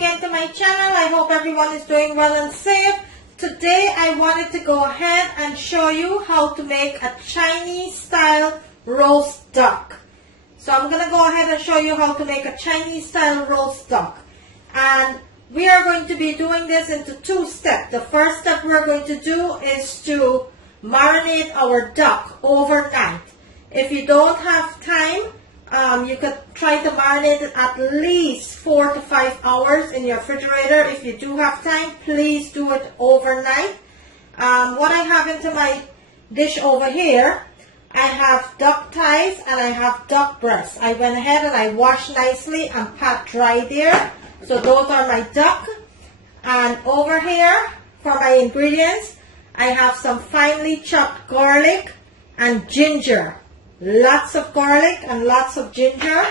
again to my channel. I hope everyone is doing well and safe. Today I wanted to go ahead and show you how to make a Chinese style roast duck. So I'm going to go ahead and show you how to make a Chinese style roast duck. And we are going to be doing this into two steps. The first step we're going to do is to marinate our duck overnight. If you don't have time, you could try to marinate it at least 4 to 5 hours in your refrigerator. If you do have time, please do it overnight. What I have into my dish over here, I have duck thighs and I have duck breasts. I went ahead and I washed nicely and pat dry there. So those are my duck. And over here, for my ingredients, I have some finely chopped garlic and ginger. Lots of garlic and lots of ginger.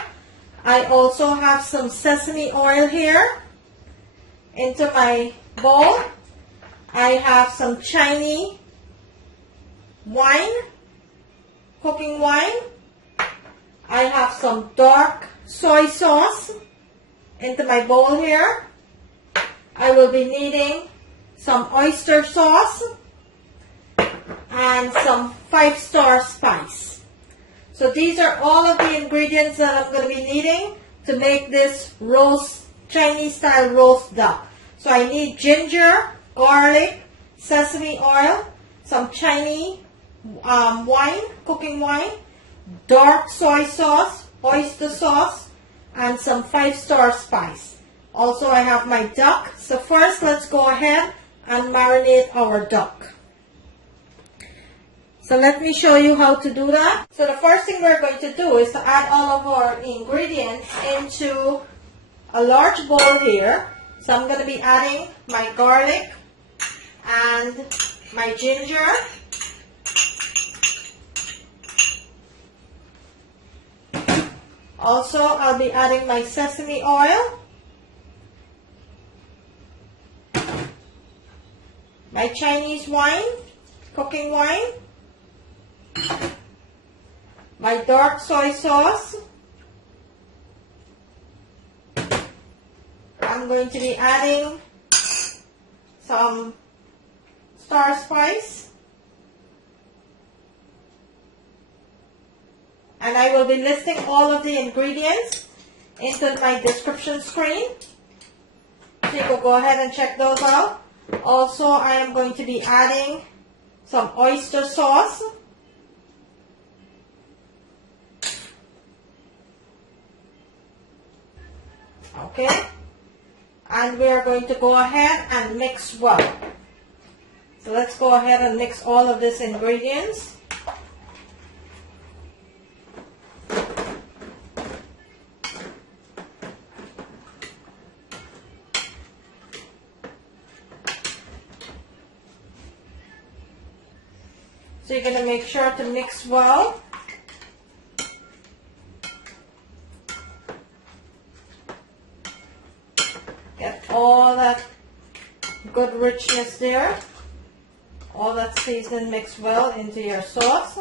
I also have some sesame oil here into my bowl. I have some Chinese wine, cooking wine. I have some dark soy sauce into my bowl here. I will be needing some oyster sauce and some 5-star spice. So these are all of the ingredients that I'm going to be needing to make this Chinese style roast duck. So I need ginger, garlic, sesame oil, some Chinese wine, cooking wine, dark soy sauce, oyster sauce, and some 5-star spice. Also I have my duck. So first let's go ahead and marinate our duck. So let me show you how to do that. So the first thing we're going to do is to add all of our ingredients into a large bowl here. So I'm going to be adding my garlic and my ginger. Also, I'll be adding my sesame oil, my Chinese wine, cooking wine, my dark soy sauce. I'm going to be adding some star spice. And I will be listing all of the ingredients into my description screen. So you can go ahead and check those out. Also, I am going to be adding some oyster sauce. Okay, and we are going to go ahead and mix well. So let's go ahead and mix all of these ingredients. So you're going to make sure to mix well. Get all that good richness there. All that seasoning mixed well into your sauce.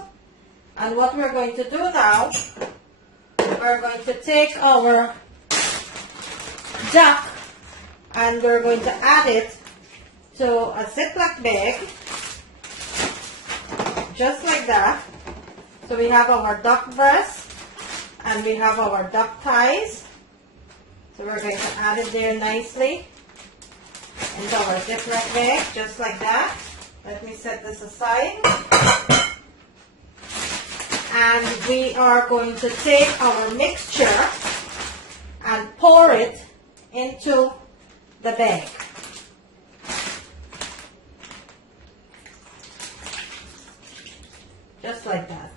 And what we're going to do now, we're going to take our duck and we're going to add it to a Ziploc bag. Just like that. So we have our duck breast and we have our duck thighs. So we're going to add it there nicely into our Ziploc bag, just like that. Let me set this aside. And we are going to take our mixture and pour it into the bag. Just like that.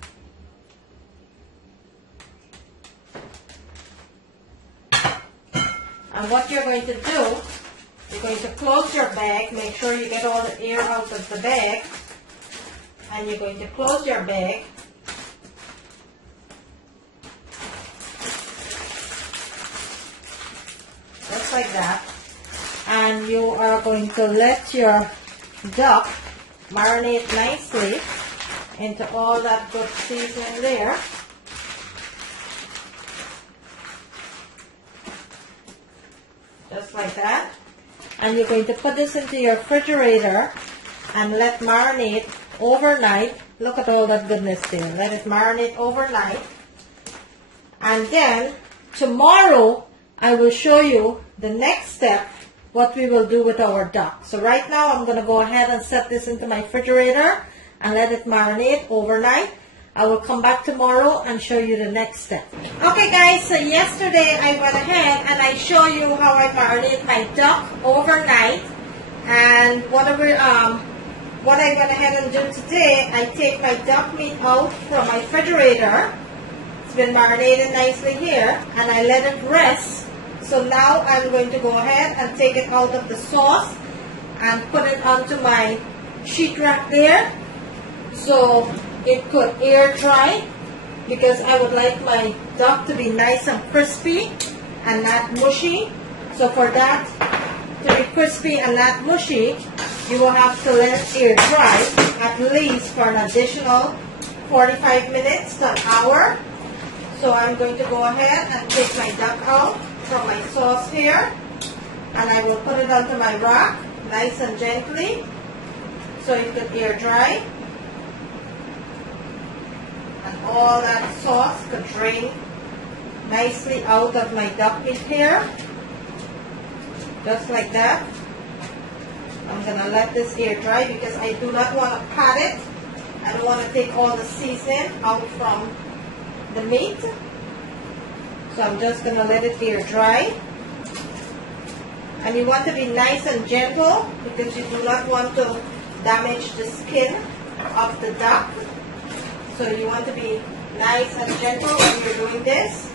And what you're going to do, you're going to close your bag. Make sure you get all the air out of the bag. And you're going to close your bag. Just like that. And you are going to let your duck marinate nicely into all that good seasoning there. just like that. And you're going to put this into your refrigerator and let marinate overnight. Look at all that goodness there. Let it marinate overnight. And then tomorrow I will show you the next step, what we will do with our duck. So right now I'm going to go ahead and set this into my refrigerator and let it marinate overnight. I will come back tomorrow and show you the next step. Okay guys, so yesterday I went ahead and I show you how I marinate my duck overnight. And what I went ahead and do today, I take my duck meat out from my refrigerator. It's been marinated nicely here, and I let it rest. So now I'm going to go ahead and take it out of the sauce and put it onto my sheet rack there, so it could air dry, because I would like my duck to be nice and crispy and not mushy. So for that to be crispy and not mushy, you will have to let it air dry at least for an additional 45 minutes to an hour. So I'm going to go ahead and take my duck out from my sauce here, and I will put it onto my rack nice and gently so it could air dry. And all that sauce could drain nicely out of my duck meat here. Just like that. I'm going to let this air dry because I do not want to pat it. I don't want to take all the seasoning out from the meat. So I'm just going to let it air dry. And you want to be nice and gentle because you do not want to damage the skin of the duck. So you want to be nice and gentle when you're doing this.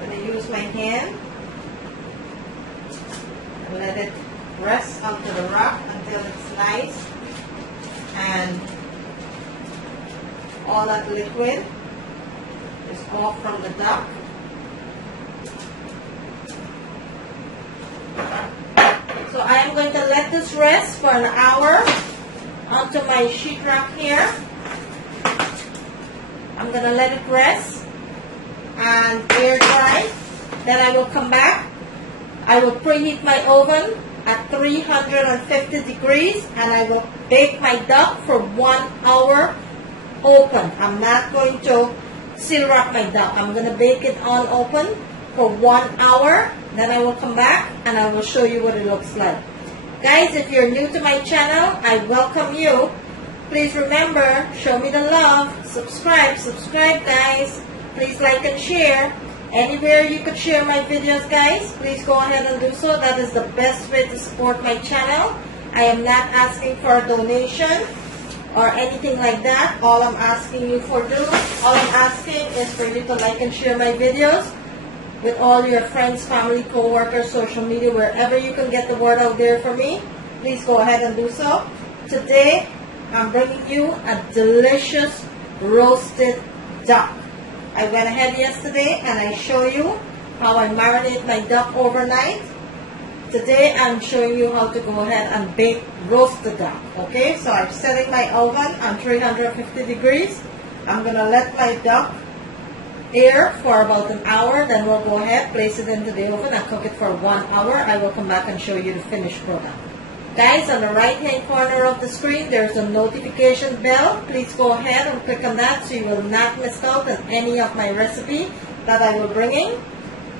I'm going to use my hand and let it rest onto the rack until it's nice and all that liquid is off from the duck. So I am going to let this rest for an hour onto my sheet rack here. I'm going to let it rest and air dry. Then I will come back. I will preheat my oven at 350 degrees and I will bake my duck for 1 hour open. I'm not going to seal wrap my duck. I'm going to bake it on open for 1 hour. Then I will come back and I will show you what it looks like. Guys, if you're new to my channel, I welcome you. Please remember, show me the love, subscribe guys. Please like and share. Anywhere you could share my videos, guys, please go ahead and do so. That is the best way to support my channel. I am not asking for a donation or anything like that. All I'm asking is for you to like and share my videos with all your friends, family, co-workers, social media, wherever you can get the word out there for me. Please go ahead and do so. Today, I'm bringing you a delicious roasted duck. I went ahead yesterday and I show you how I marinate my duck overnight. Today I'm showing you how to go ahead and bake roast the duck. Okay, so I'm setting my oven on 350 degrees. I'm going to let my duck air for about an hour. Then we'll go ahead, place it into the oven and cook it for 1 hour. I will come back and show you the finished product. Guys, on the right hand corner of the screen, there's a notification bell. Please go ahead and click on that so you will not miss out on any of my recipe that I will bring in.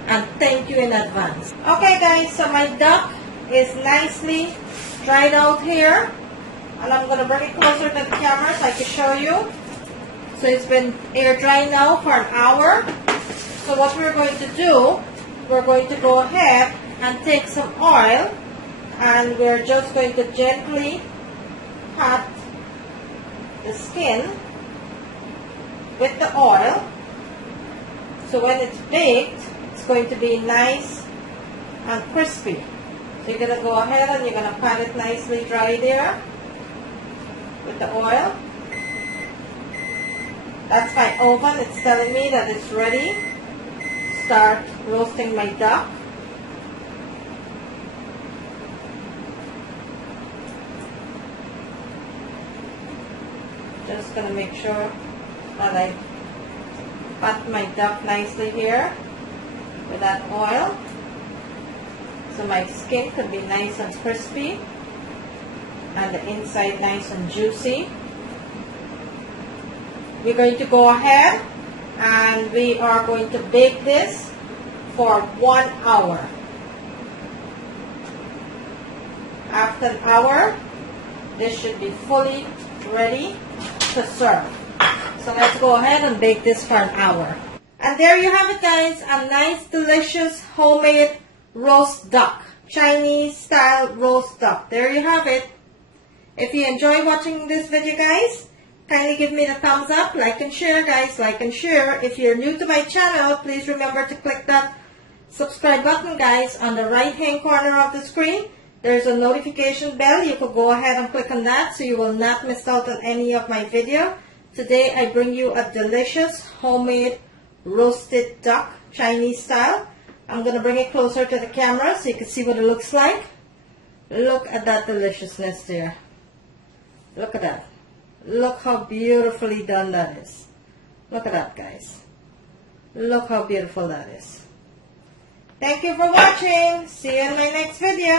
And thank you in advance. Okay guys, so my duck is nicely dried out here. And I'm going to bring it closer to the camera so I can show you. So it's been air dry now for an hour. So what we're going to do, we're going to go ahead and take some oil. And we're just going to gently pat the skin with the oil. So when it's baked, it's going to be nice and crispy. So you're going to go ahead and you're going to pat it nicely dry there with the oil. That's my oven. It's telling me that it's ready to start roasting my duck. Just going to make sure that I pat my duck nicely here with that oil. so my skin could be nice and crispy and the inside nice and juicy. We're going to go ahead and we are going to bake this for 1 hour. After an hour, this should be fully ready to serve. So let's go ahead and bake this for an hour. And there you have it, guys, a nice delicious homemade roast duck, Chinese style roast duck. There you have it. If you enjoy watching this video, guys, kindly give me the thumbs up, like and share, guys, like and share. If you're new to my channel, please remember to click that subscribe button, guys, on the right hand corner of the screen. There's a notification bell. You could go ahead and click on that so you will not miss out on any of my video. Today I bring you a delicious homemade roasted duck, Chinese style. I'm going to bring it closer to the camera so you can see what it looks like. Look at that deliciousness there. Look at that. Look how beautifully done that is. Look at that, guys. Look how beautiful that is. Thank you for watching. See you in my next video.